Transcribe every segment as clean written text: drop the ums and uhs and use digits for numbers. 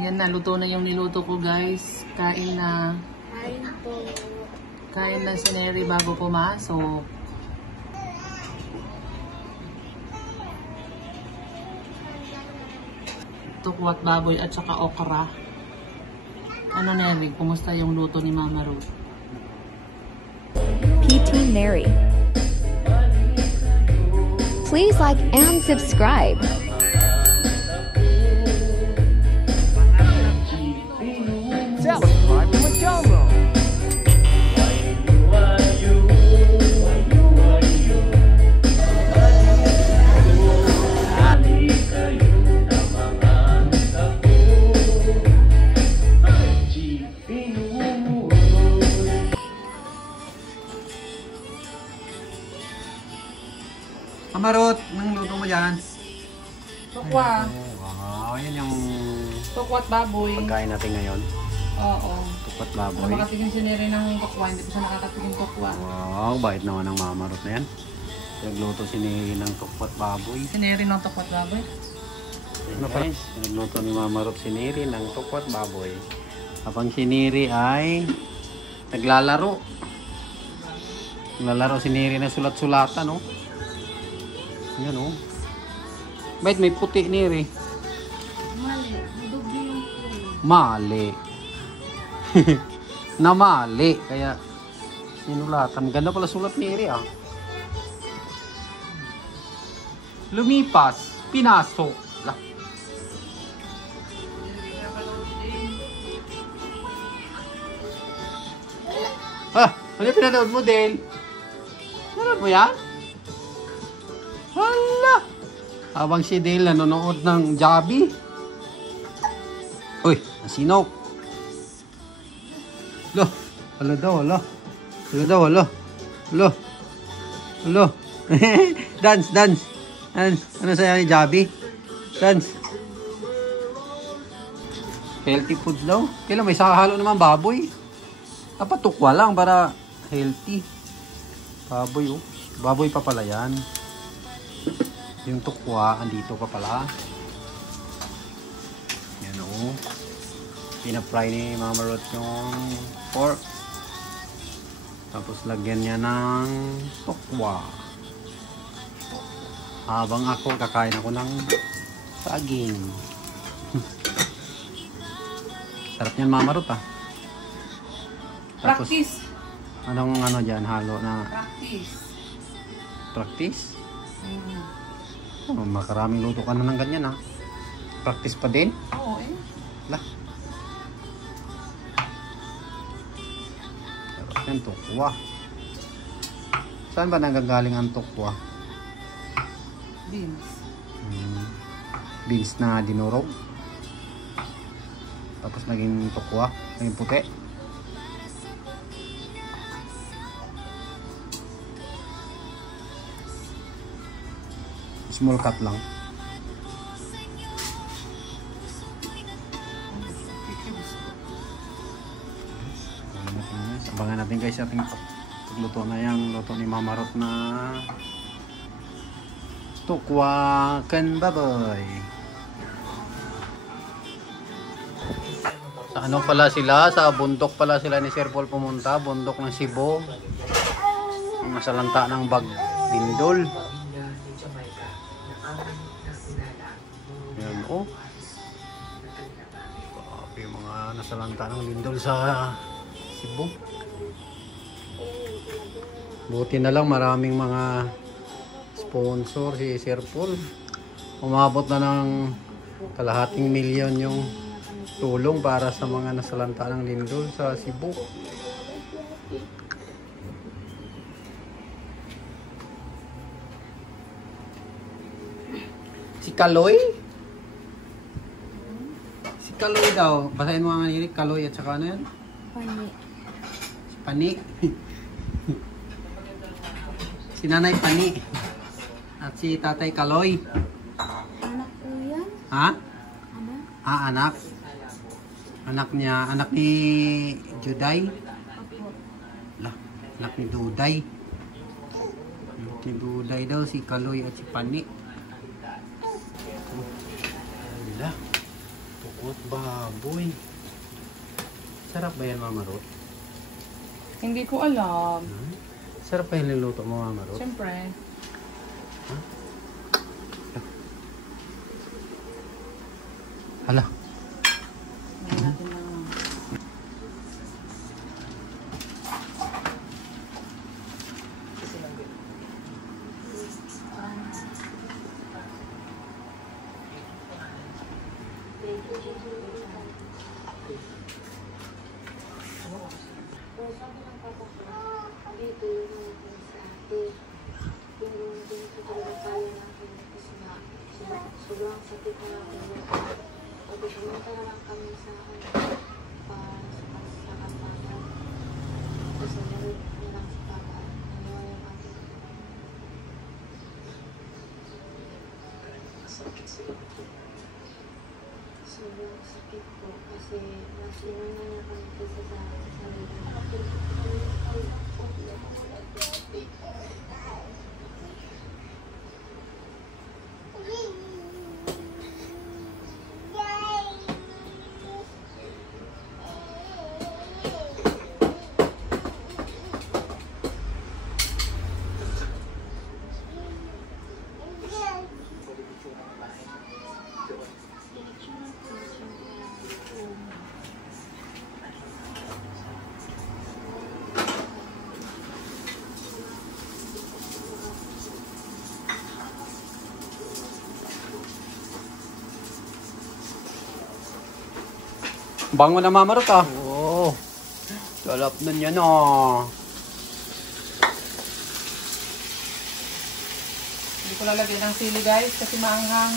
Yan na, luto na yung niluto ko guys. Kain na. Kain po. Kain na si Neri bago pumasok. Tukwat baboy at saka okra. Ano Neri, kumusta yung luto ni Mama Ruth? PT Neri. Please like and subscribe. Subscribe to my channel. Amarot, nang luto mo dyan? Tukwa. Wow, yan yung Tukwat baboy. pagkain natin ngayon. Oo. Tukwat Para baboy. makatigin si Neri ng tukwa, hindi pa siya nakakatigin tukwa. Wow, bait naman ng mamarot na yan. Nagluto si Neri ng tukwat baboy. Si Neri ng tukwat baboy. Ano guys, nagluto ni mamarot si Neri ng tukwat baboy. Habang si Neri ay naglalaro. Naglalaro si Neri na sulat-sulatan, no? Yan, no? Bait, may puti Neri. Mali. Madugli yung po. Mali. Na mali. Kaya sinulatan. Ganda pala sulat ni Eri ah. Lumipas. Pinasok. Lah. Ano yung pinanood mo, Dale? Nanood mo yan? Hala! Habang si Dale nanonood ng Jabi. Uy, nasinok. Lo, hala daw, hala. Hala daw, hala. Hala. Hala. Dance, dance. Dance. Ano sa'yo ni Jabi? Dance. Healthy foods daw. Kailan may halo naman baboy. Dapat tukwa lang para healthy. Baboy, oh. Baboy pa pala yan. Yung tukwa, andito pa pala. Yan, oh. Pinapry ni Mama Ruth yung pork. Tapos lagyan niya ng tukwa. Habang ako, kakain ako ng saging. Sarap niyan, Mama Ruth, ah. Tapos, Practice. anong ano dyan, halo na Practice. practice? Oh, makaraming luto ka na ng ganyan, ah. Practice pa din? Oo eh. Lah. Sarap yan, tukwa. Saan ba nanggagaling ang tukwa? Beans. Beans na dinurog. Tapos naging tukwa, naging puti. Small cut lang. Abangan natin guys ating pagluto na yung luto ni Mama Ruth na tukwa kan baboy. Sa ano pala sila? Sa bundok pala sila ni Sir Paul pumunta. Bundok ng Cebu. Masalanta ng Bagdindol. Yan, oh. Yung mga nasalanta ng lindol sa Cebu. Buti na lang maraming mga sponsor si Sir Paul. Umabot na ng kalahating milyon yung tulong para sa mga nasalanta ng lindol sa Cebu. Si Kaloy? Si Kaloy daw. Basahin mo nga Neri, Kaloy at saka ano yan? Pani. Si Pani. Si Nanay Pani. At si Tatay Kaloy. Anak po yan? Ha? Anak? Ah, anak. Anak niya, anak ni Juday. Apo. Lah, anak ni Duday. Anak ni Duday daw, si Kaloy at si Pani. Wala. Tukot. Baboy. Sarap ba yan, Mama Ruth? Hindi ko alam. Sarap pa yung niluto mo, Mama Ruth? Siyempre. Hala. Lagyan natin ng... Sobrang sakit na natin. Pag pumunta na lang kami sa kantahan. Kasi meron na lang sa papa. Naniwala yung akin. Sobrang sakit po kasi mas inuna niya kami kasi sa sarili. Bango na, Mama Ruth, ah. Oo. Sarap na yan, ah. Hindi ko lalagay ng sili guys kasi maanghang.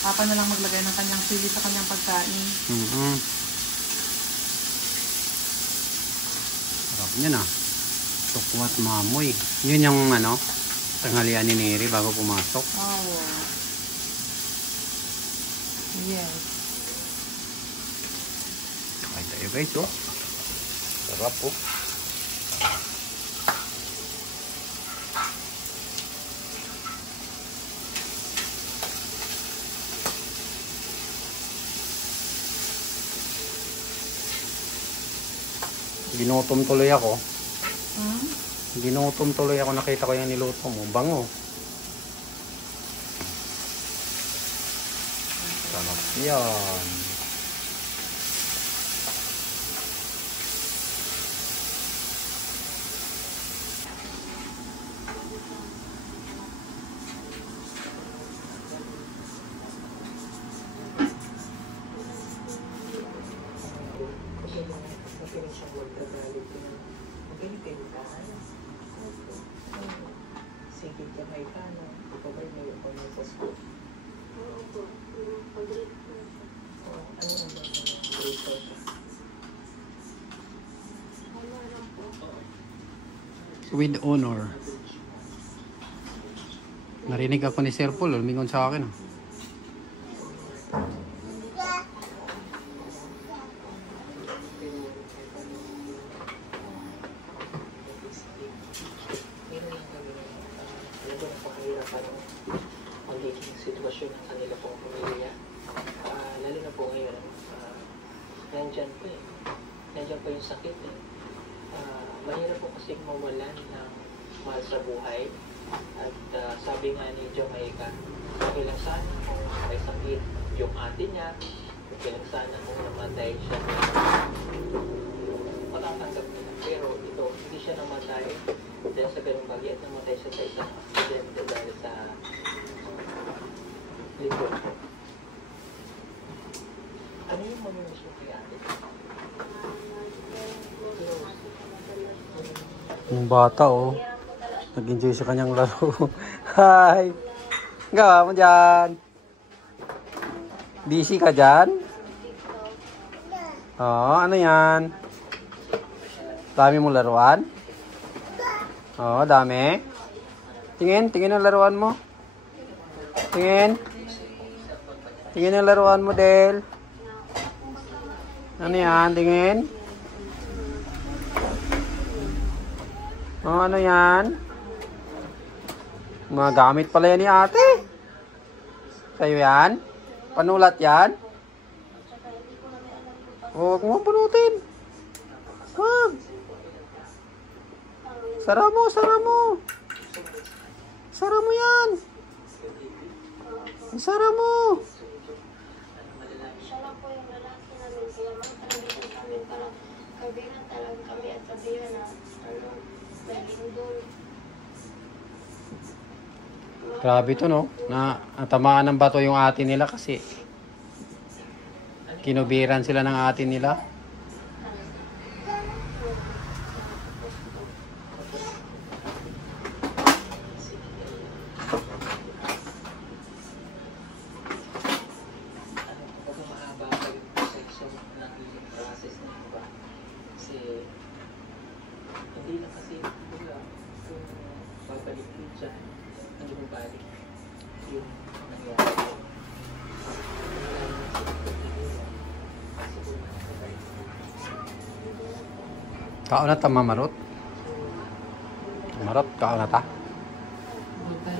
Papa na lang maglagay ng kanyang sili sa kanyang pagkain. Sarap niyan, ah. Tukwat mamoy. Yun yung ano, tanghalian ni Neri bago pumasok. Oh. Yes. Ay tayo guys, oh. Sarap, oh. Ginutom tuloy ako. Ginutom tuloy ako, nakita ko yung niluto mo. Bango. Sarap yan. Sige, kamay ka na. Ikaw ba'y may upamay sa school? Opo, pag-read po. Ano ang mga grade ka? Ano lang po? With honor. Narinig ako ni Sir Paul, lumingon sa akin. Ah. Magiging sitwasyon ng kanila pong pamilya. Lalo na po ngayon, nandyan po eh. Nandyan po yung sakit eh. Mahirap po kasi mawalan ng mahal sa buhay. At sabi nga ni Jamaica, okay lang sana kung may sakit yung ate niya, okay lang sana kung namatay siya. Matatanggap niya. Pero ito, hindi siya namatay dahil sa ganung bagay at namatay siya sa isang aksidente dahil sa likod. Ano yung mamimiss mo kay ate? Yung bata, oh. Nag-enjoy sa kanyang laro. Hi! Gawa mo dyan. Busy ka dyan? Oo, ano yan? Dami mong laruan? Oo, dami. Tingin ang laruan mo. Tingin ang laruan mo, Del. Ano yan? Tingin. Oh, ano yan? Mga gamit pala yan ni ate. Sa'yo yan? Panulat yan? Huwag mo bunutin. Huwag. Sara mo, sara mo. Sara mo yan. Sara mo. Siya lang po yung lalaki namin. Kaya magkakamitan kami para kabihan talaga kami at sabihan na naging doon. Grabe to, no? Natamaan ng bato yung ate nila kasi kinubiran sila ng ate nila. Kapag mahaba pa yung proseso ng healing process na iba. Kasi hindi lang kasi kumbaga kung babalik yun dyan, hindi mo balik yung nangyari. Kao na ta, Mamarot? Mamarot, kao na ta? Buta.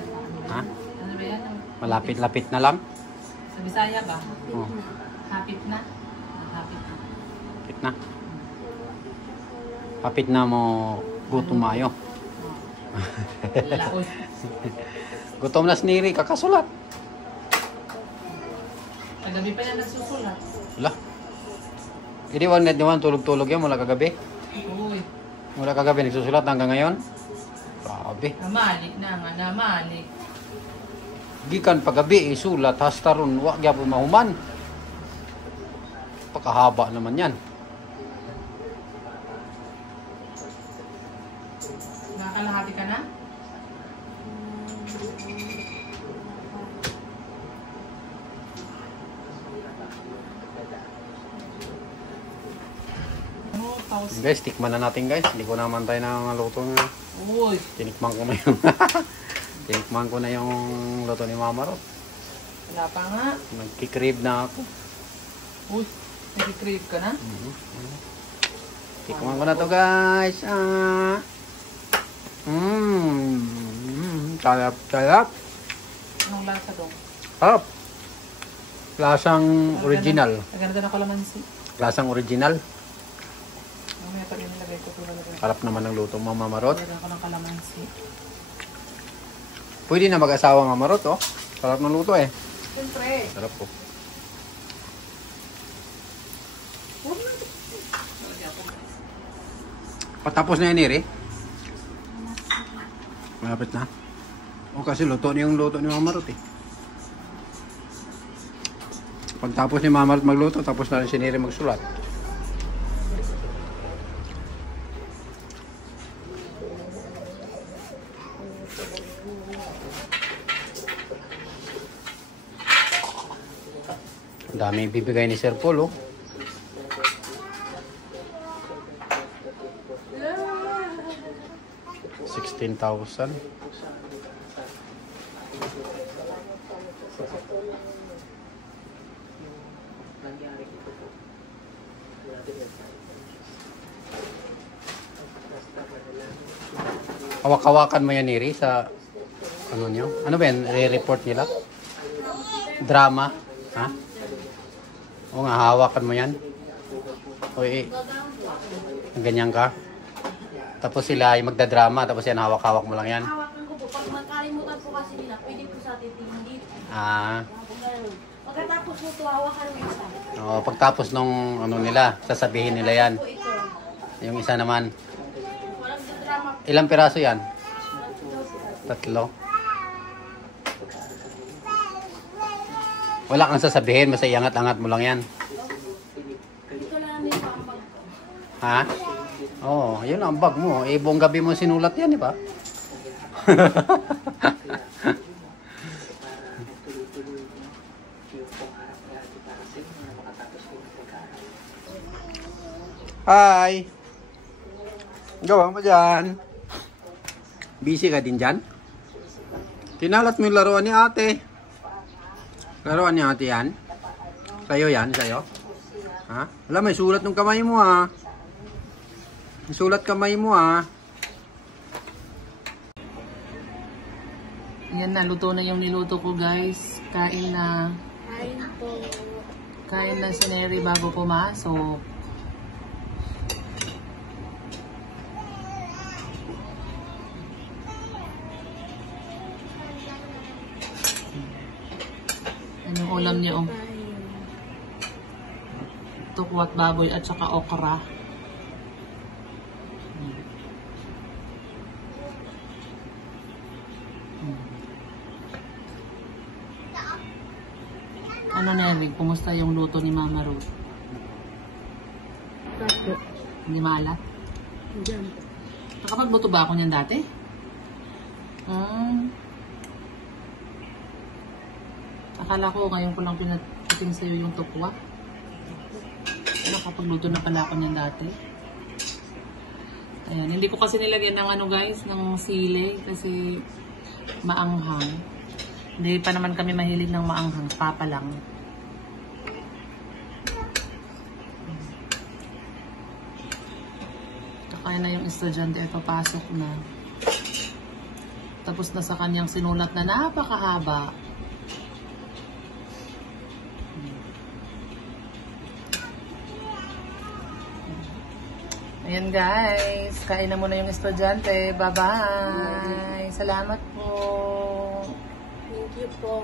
Ha? Ano ba yan? Malapit-lapit na lang? Sa Bisaya ba? Oh, Hapit na? Hapit na. lapit na. Kapit na mo gutom mayo. Laos. Gutom na siniri, kakasulat. Kagabi pa yan nagsusulat. Wala. Hindi wag net naman tulog-tulog yan mula kagabi. Uy. Mula kagabi nagsusulat hanggang ngayon. Grabe. Namalik na nga, namalik. Gikan pagabi isulat hasta ron wa gyapon mahuman. Pakahaba naman yan. Nakakalahati ka na? Oh, paus. Guys, tikman na natin guys. Hindi ko naman tayo na luto nga. Uy. Tinikman ko na yung tinikman ko na yung luto ni Mama Rot. Wala pa nga. Nagkikrib na ako. Uy. Nag-crave ka na? Tikman ko na to guys. Sarap, sarap. Anong lasa dong? Sarap. Lasang original. Naganda na kalamansi. Lasang original. Mamaya pag yung nilagay ko ito talaga. Sarap naman ng luto mo, Mama Rot. Naganda ko ng kalamansi. Pwede na mag-asawa, Mama Rot, oh. Sarap ng luto eh. Siyempre. Sarap po. Patapos na yan, Iri. Malapit na. O kasi luto na yung luto ni Mama Rot eh. Pagtapos ni Mama Rot magluto, tapos na rin si Neri magsulat. Ang dami ibibigay ni Sir Paul, oh. $16,000. Nangyari ito po. Hawak-hawakan mo yan, Neri, sa ano nyo? Ano ba yan? Re-report nila? Drama? Ha? O nga, hawakan mo yan. O ganyan ka. Tapos sila ay magdadrama, tapos yan, hawak-hawak mo lang yan. Hawakan ko po. Pag makalimutan po kasi nila, pwede po sa atin tingin. Ah. Pagkatapos mo ito, hawakan mo isa. O, pagtapos nung ano nila, sasabihin nila yan. Po ito. Yung isa naman. Walang drama. Ilang piraso yan? 3. Wala kang sasabihin, basta iangat-angat mo lang yan. Ito lang namin pa ang bag ko. Ha? Oo, yun ang bag mo. Eh, buong gabi mo sinulat yan, di ba? Hi! Gawa mo dyan. Busy ka din dyan? Tinalat mo yung laruan ni ate. Laruan ni ate yan? Sa'yo yan? Sa'yo? Ha? Wala, may sulat ng kamay mo ha. May sulat kamay mo ha. Yan na, luto na yung niluto ko guys. Kain na. Kain po. Kain na si Neri bago pumasok. Anong ulam niyo? Tukwat baboy at saka okra. Ano Neri, kumusta yung luto ni Mama Ruth? Hindi maalat? Nakapagluto ba ako niyan dati? Akala ko ngayon ko lang pinating sa'yo yung tukwa. Nakapagluto na pala ako niyan dati. Ayan, hindi ko kasi nilagyan ng ano guys, ng sili kasi maanghang. Hindi pa naman kami mahilig ng maanghang, papa lang. Kaya na yung estudyante, ito pasok na. Tapos na sa kanyang sinulat na napakahaba. Ayan guys, kain na muna yung estudyante. Bye-bye! Salamat po! Thank you po.